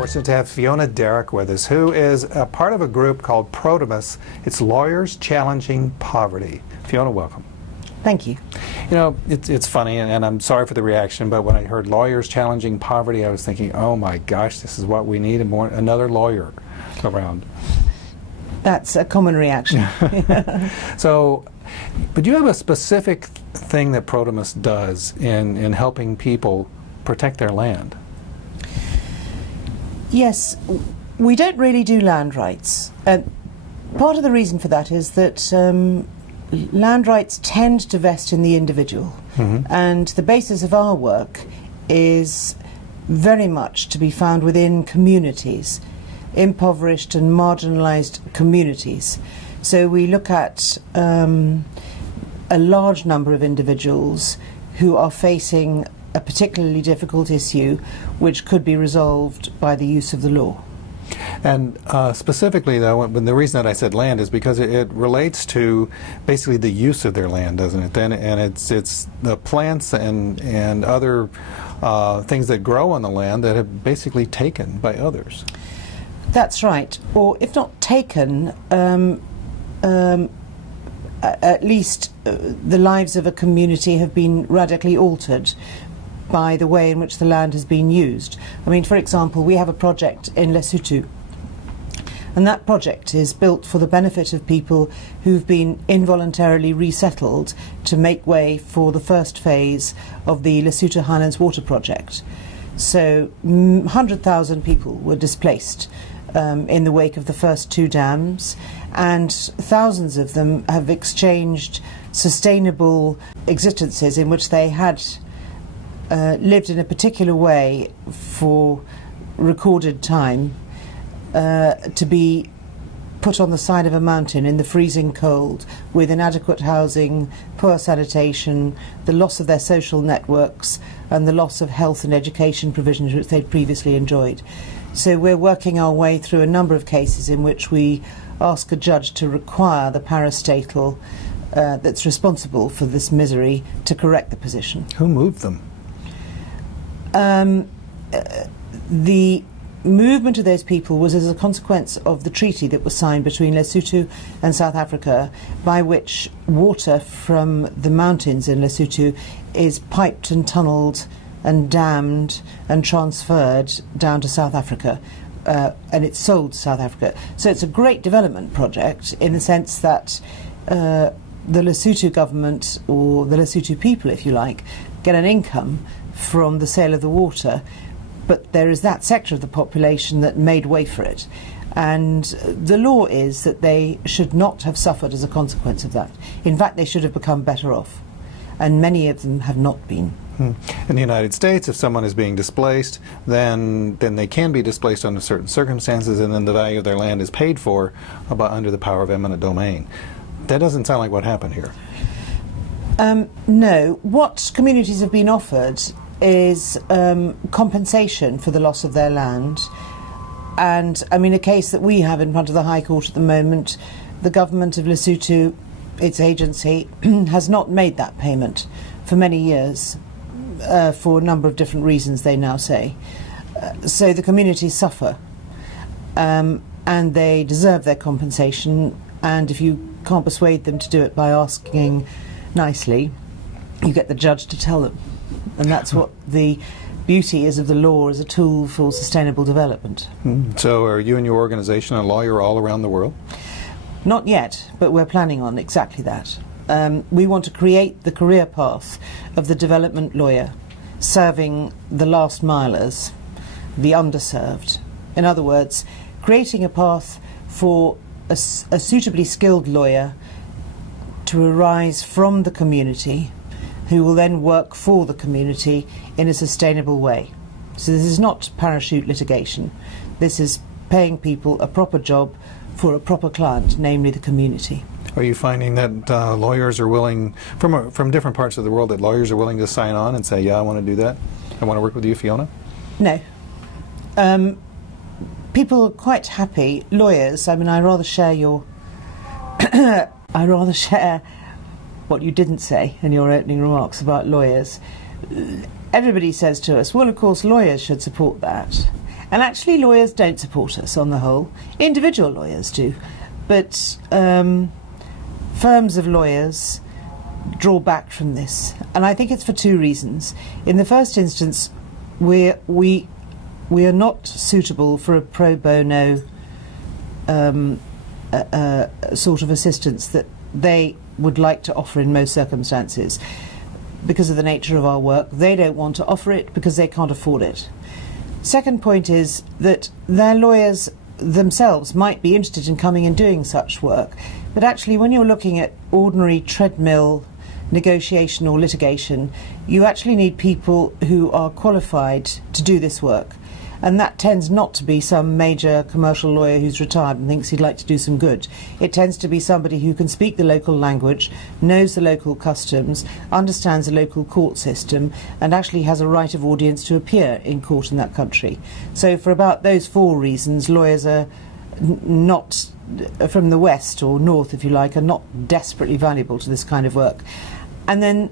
fortunate to have Fiona Darroch with us, who is a part of a group called Protimos. It's Lawyers Challenging Poverty. Fiona, welcome. Thank you. You know, it's funny, and I'm sorry for the reaction, but when I heard Lawyers Challenging Poverty, I was thinking, oh my gosh, this is what we need, another lawyer around. That's a common reaction. So, but you have a specific thing that Protimos does in helping people protect their land. Yes, we don't really do land rights. Part of the reason for that is that land rights tend to vest in the individual, and the basis of our work is very much to be found within communities, impoverished and marginalised communities. So we look at a large number of individuals who are facing a particularly difficult issue which could be resolved by the use of the law. And specifically, though, the reason that I said land is because it relates to basically the use of their land, doesn't it? And it's the plants and other things that grow on the land that have basically taken by others. That's right. Or if not taken, at least the lives of a community have been radically altered by the way in which the land has been used. I mean, for example, we have a project in Lesotho, and that project is built for the benefit of people who've been involuntarily resettled to make way for the first phase of the Lesotho Highlands Water Project. So 100,000 people were displaced in the wake of the first two dams, and thousands of them have exchanged sustainable existences in which they had lived in a particular way for recorded time to be put on the side of a mountain in the freezing cold with inadequate housing, poor sanitation, the loss of their social networks and the loss of health and education provisions which they'd previously enjoyed. So we're working our way through a number of cases in which we ask a judge to require the parastatal that's responsible for this misery to correct the position. Who moved them? The movement of those people was as a consequence of the treaty that was signed between Lesotho and South Africa, by which water from the mountains in Lesotho is piped and tunnelled and dammed and transferred down to South Africa, and it's sold to South Africa. So it's a great development project in the sense that the Lesotho government, or the Lesotho people if you like, get an income from the sale of the water, but there is that sector of the population that made way for it, and the law is that they should not have suffered as a consequence of that. In fact, they should have become better off, and many of them have not been. In the United States, if someone is being displaced, then they can be displaced under certain circumstances, and then the value of their land is paid for under the power of eminent domain. That doesn't sound like what happened here. No. What communities have been offered is compensation for the loss of their land. And, I mean, a case that we have in front of the High Court at the moment, the government of Lesotho, its agency, has not made that payment for many years, for a number of different reasons, they now say. So the communities suffer, and they deserve their compensation, and if you can't persuade them to do it by asking nicely, you get the judge to tell them. And that's what the beauty is of the law as a tool for sustainable development. So are you and your organisation a lawyer all around the world? Not yet, but we're planning on exactly that. We want to create the career path of the development lawyer, serving the last milers, the underserved. In other words, creating a path for a suitably skilled lawyer to arise from the community, who will then work for the community in a sustainable way. So this is not parachute litigation. This is paying people a proper job for a proper client, namely the community. Are you finding that lawyers are willing, from different parts of the world, that lawyers are willing to sign on and say, yeah, I want to do that? I want to work with you, Fiona? No. People are quite happy. Lawyers, I mean, I rather share your... I rather share what you didn't say in your opening remarks about lawyers. Everybody says to us, well, of course, lawyers should support that. And actually lawyers don't support us on the whole. Individual lawyers do. But firms of lawyers draw back from this. And I think it's for two reasons. In the first instance, we are not suitable for a pro bono sort of assistance that they would like to offer in most circumstances. Because of the nature of our work, they don't want to offer it because they can't afford it. Second point is that their lawyers themselves might be interested in coming and doing such work, but actually when you're looking at ordinary treadmill negotiation or litigation, you actually need people who are qualified to do this work. And that tends not to be some major commercial lawyer who's retired and thinks he'd like to do some good. It tends to be somebody who can speak the local language, knows the local customs, understands the local court system, and actually has a right of audience to appear in court in that country. So for about those four reasons, lawyers are not, from the west or north if you like, are not desperately valuable to this kind of work. And then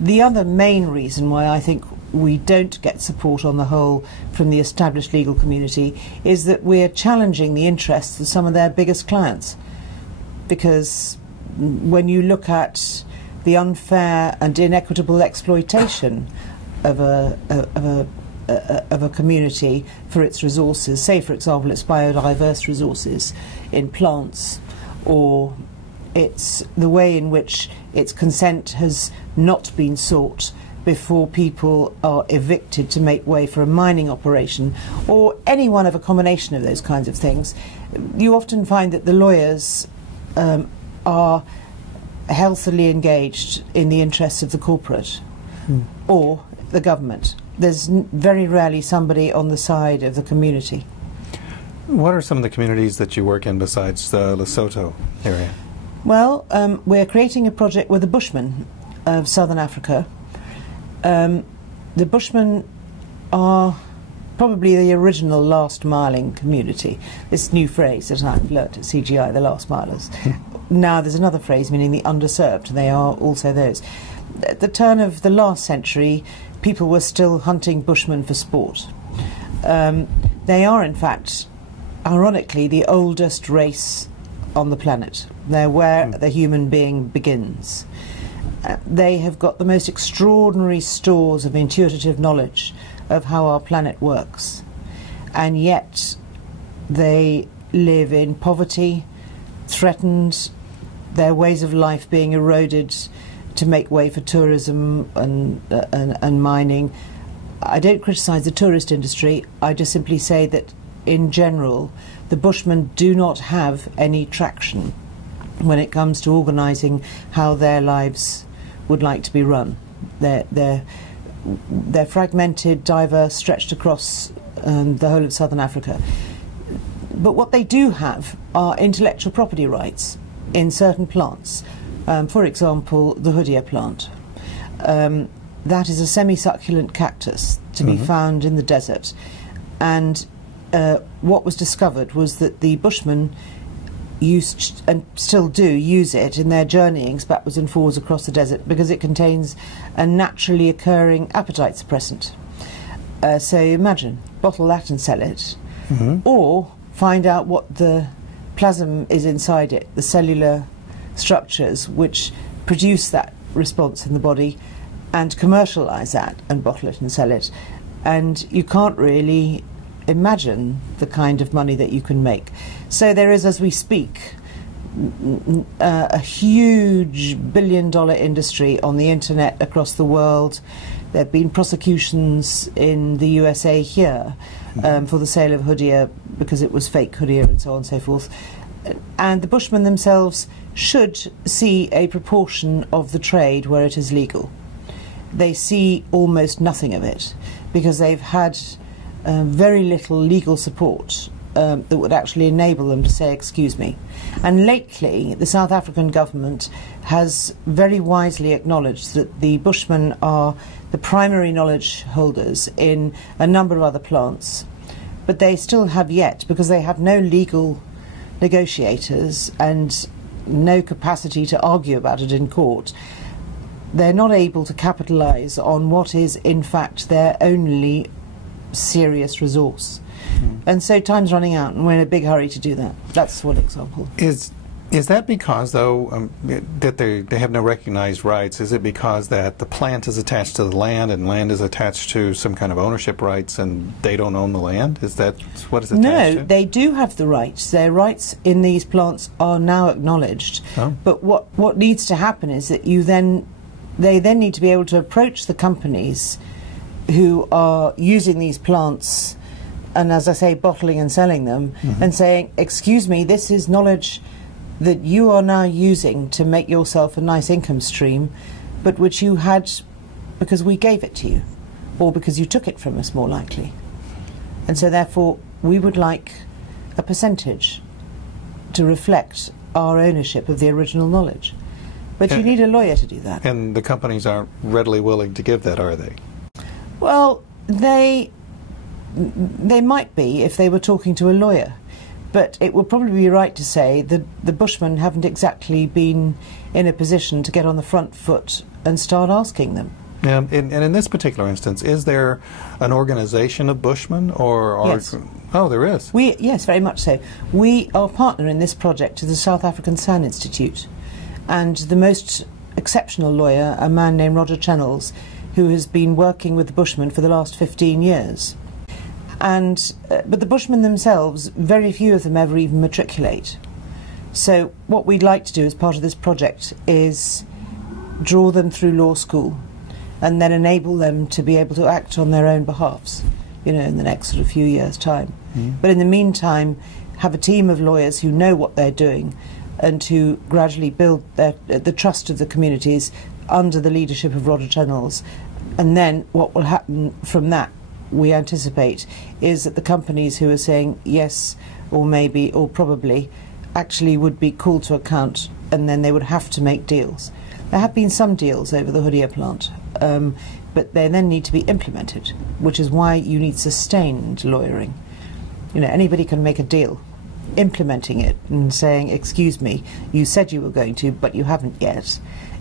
the other main reason why I think we don't get support on the whole from the established legal community is that we're challenging the interests of some of their biggest clients. Because when you look at the unfair and inequitable exploitation of a community for its resources, say for example its biodiverse resources in plants, or it's the way in which its consent has not been sought before people are evicted to make way for a mining operation, or any one of a combination of those kinds of things, you often find that the lawyers are healthily engaged in the interests of the corporate or the government. There's very rarely somebody on the side of the community. What are some of the communities that you work in besides the Lesotho area? Well, we're creating a project with the Bushmen of southern Africa. The Bushmen are probably the original last miling community. This new phrase that I've learnt at CGI, the last milers. Now there's another phrase meaning the underserved. They are also those. At the turn of the last century, people were still hunting Bushmen for sport. They are, in fact, ironically, the oldest race on the planet. They're where the human being begins. They have got the most extraordinary stores of intuitive knowledge of how our planet works, and yet they live in poverty, threatened, their ways of life being eroded to make way for tourism and mining. I don't criticise the tourist industry, I just simply say that in general the Bushmen do not have any traction when it comes to organising how their lives would like to be run. They're fragmented, diverse, stretched across the whole of southern Africa. But what they do have are intellectual property rights in certain plants. For example, the Hoodia plant. That is a semi-succulent cactus to be found in the desert. And what was discovered was that the Bushmen used, and still do, use it in their journeyings backwards and forwards across the desert because it contains a naturally occurring appetite suppressant. So imagine, bottle that and sell it, or find out what the plasm is inside it, the cellular structures which produce that response in the body, and commercialise that and bottle it and sell it. And you can't really imagine the kind of money that you can make. So there is, as we speak, a huge billion-dollar industry on the internet across the world. There have been prosecutions in the USA here for the sale of Hoodia because it was fake Hoodia and so on and so forth. And the Bushmen themselves should see a proportion of the trade where it is legal. They see almost nothing of it because they've had very little legal support that would actually enable them to say, excuse me. And lately, the South African government has very wisely acknowledged that the Bushmen are the primary knowledge holders in a number of other plants, but they still have yet, because they have no legal negotiators and no capacity to argue about it in court, they're not able to capitalise on what is in fact their only serious resource. And so time's running out, and we're in a big hurry to do that. That's one example. Is that because, though, that they have no recognized rights? Is it because that the plant is attached to the land and land is attached to some kind of ownership rights and they don't own the land? Is that what is attached to? No, they do have the rights. Their rights in these plants are now acknowledged. Oh. But what needs to happen is that they then need to be able to approach the companies who are using these plants and, as I say, bottling and selling them, and saying, excuse me, this is knowledge that you are now using to make yourself a nice income stream, but which you had because we gave it to you, or because you took it from us, more likely. And so therefore we would like a percentage to reflect our ownership of the original knowledge. But you need a lawyer to do that. And the companies aren't readily willing to give that, are they? Well, they might be if they were talking to a lawyer. But it would probably be right to say that the Bushmen haven't exactly been in a position to get on the front foot and start asking them. Yeah, and in this particular instance, is there an organization of Bushmen, or Yes. Oh, there is. Yes, very much so. Our partner in this project is the South African Sand Institute, and the most exceptional lawyer, a man named Roger Channels, who has been working with the Bushmen for the last 15 years. But the Bushmen themselves, very few of them ever even matriculate. So what we'd like to do as part of this project is draw them through law school and then enable them to be able to act on their own behalves, in the next sort of few years' time. But in the meantime, have a team of lawyers who know what they're doing and to gradually build the trust of the communities under the leadership of Roger Channels. And then what will happen from that, we anticipate, is that the companies who are saying yes or maybe or probably actually would be called to account, and then they would have to make deals. There have been some deals over the Hoodia plant, but they then need to be implemented, which is why you need sustained lawyering. Anybody can make a deal. Implementing it and saying, excuse me, you said you were going to, but you haven't yet,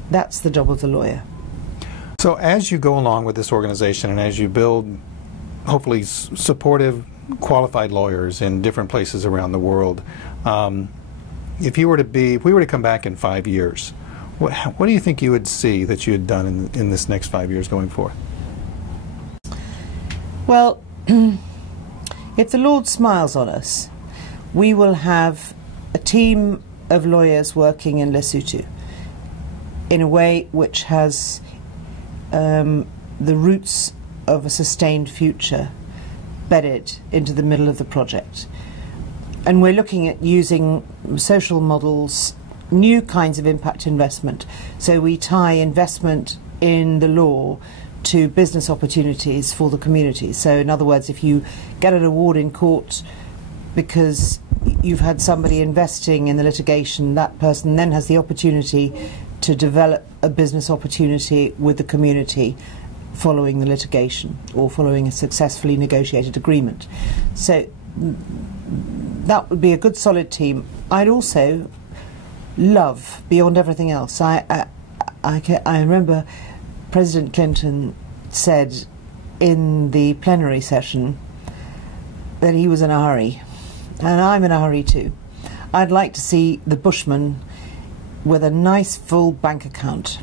that's the job of the lawyer. So as you go along with this organization and as you build hopefully supportive, qualified lawyers in different places around the world, if we were to come back in 5 years, what do you think you would see that you had done in this next 5 years going forth? Well, if the Lord smiles on us, we will have a team of lawyers working in Lesotho in a way which has the roots of a sustained future bedded into the middle of the project. And we're looking at using social models, new kinds of impact investment. So we tie investment in the law to business opportunities for the community. So in other words, if you get an award in court because you've had somebody investing in the litigation, that person then has the opportunity to develop a business opportunity with the community following the litigation or following a successfully negotiated agreement. So that would be a good solid team. I'd also love, beyond everything else, I remember President Clinton said in the plenary session that he was in a hurry, and I'm in a hurry too. I'd like to see the Bushmen with a nice full bank account.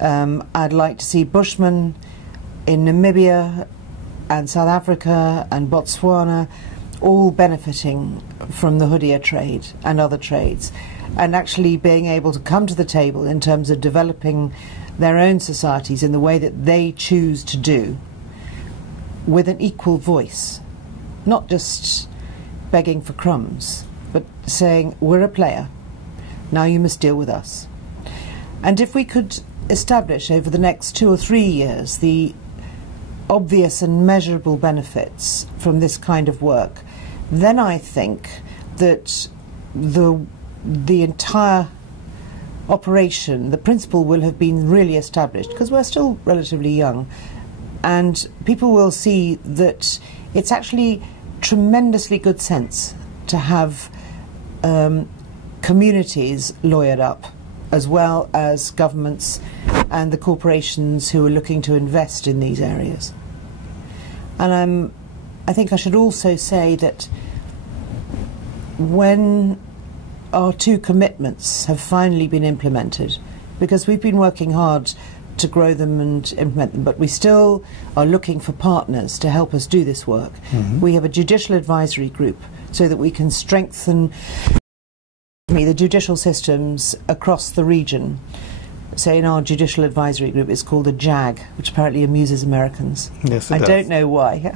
I'd like to see Bushmen in Namibia and South Africa and Botswana all benefiting from the Hoodia trade and other trades, and actually being able to come to the table in terms of developing their own societies in the way that they choose to do, with an equal voice, not just begging for crumbs, but saying, we're a player, now you must deal with us. And if we could establish over the next 2 or 3 years the obvious and measurable benefits from this kind of work, then I think that the entire operation, the principle, will have been really established, because we're still relatively young, and people will see that it's actually tremendously good sense to have communities lawyered up, as well as governments and the corporations who are looking to invest in these areas. And I think I should also say that when our two commitments have finally been implemented, because we've been working hard to grow them and implement them, but we still are looking for partners to help us do this work. We have a judicial advisory group so that we can strengthen the judicial systems across the region. So in our judicial advisory group, it's called a JAG, which apparently amuses Americans. Yes, it I does. don't know why.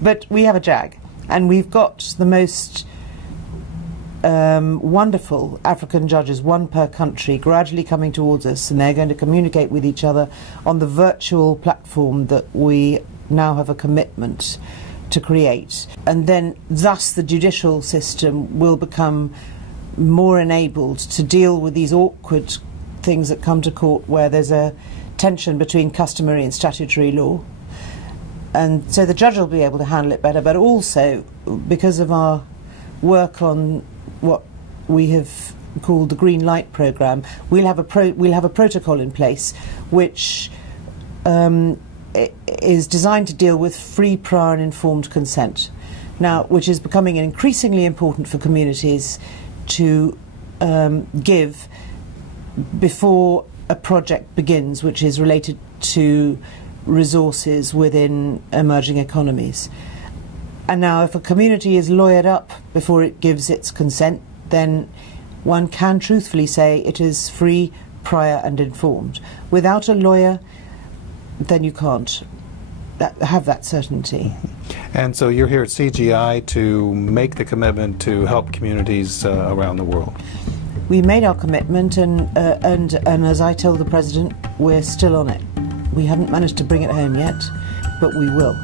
But we have a JAG, and we've got the most wonderful African judges, one per country, gradually coming towards us, and they're going to communicate with each other on the virtual platform that we now have a commitment to create. And then thus the judicial system will become more enabled to deal with these awkward things that come to court where there's a tension between customary and statutory law. And so the judge will be able to handle it better, but also because of our work on what we have called the Green Light Programme, we'll have a protocol in place which is designed to deal with free, prior and informed consent, now which is becoming increasingly important for communities to give before a project begins, which is related to resources within emerging economies. And now if a community is lawyered up before it gives its consent, then one can truthfully say it is free, prior and informed. Without a lawyer, then you can't have that certainty. And so you're here at CGI to make the commitment to help communities around the world. We made our commitment, and as I told the President, we're still on it. We haven't managed to bring it home yet, but we will.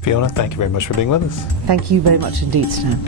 Fiona, thank you very much for being with us. Thank you very much indeed, Stan.